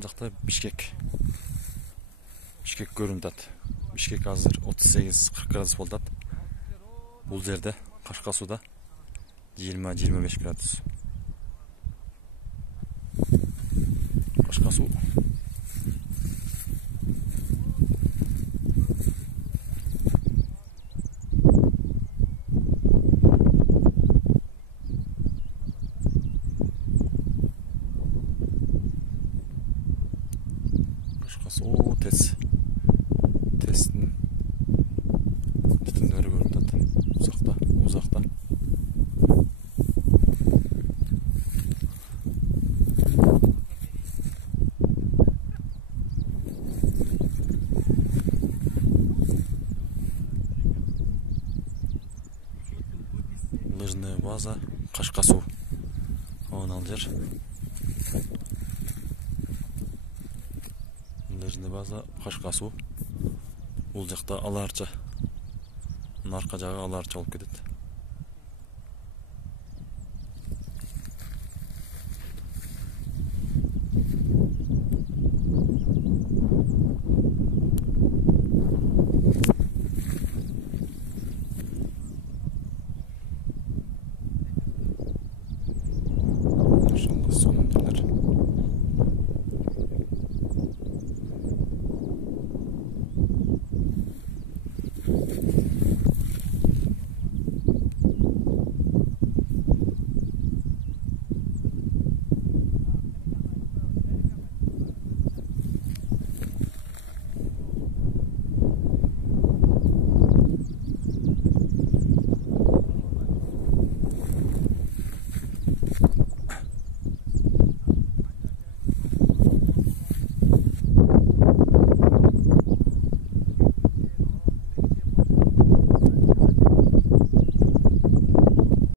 Ал жақта Бишкек көрініп жатады. Бишкек азыр 38-40 градус болды. Бұл жерде Қашқасуда 20-25 градус. Қашқасу. О, тесттің түтіндері көрініп жатады. Ұзақта. Лыжная база Қашқасу. Ал жер. Лыжная база Қашқасу. Бұл жақта Аларча. Арқа жағы Аларча болып кетеді.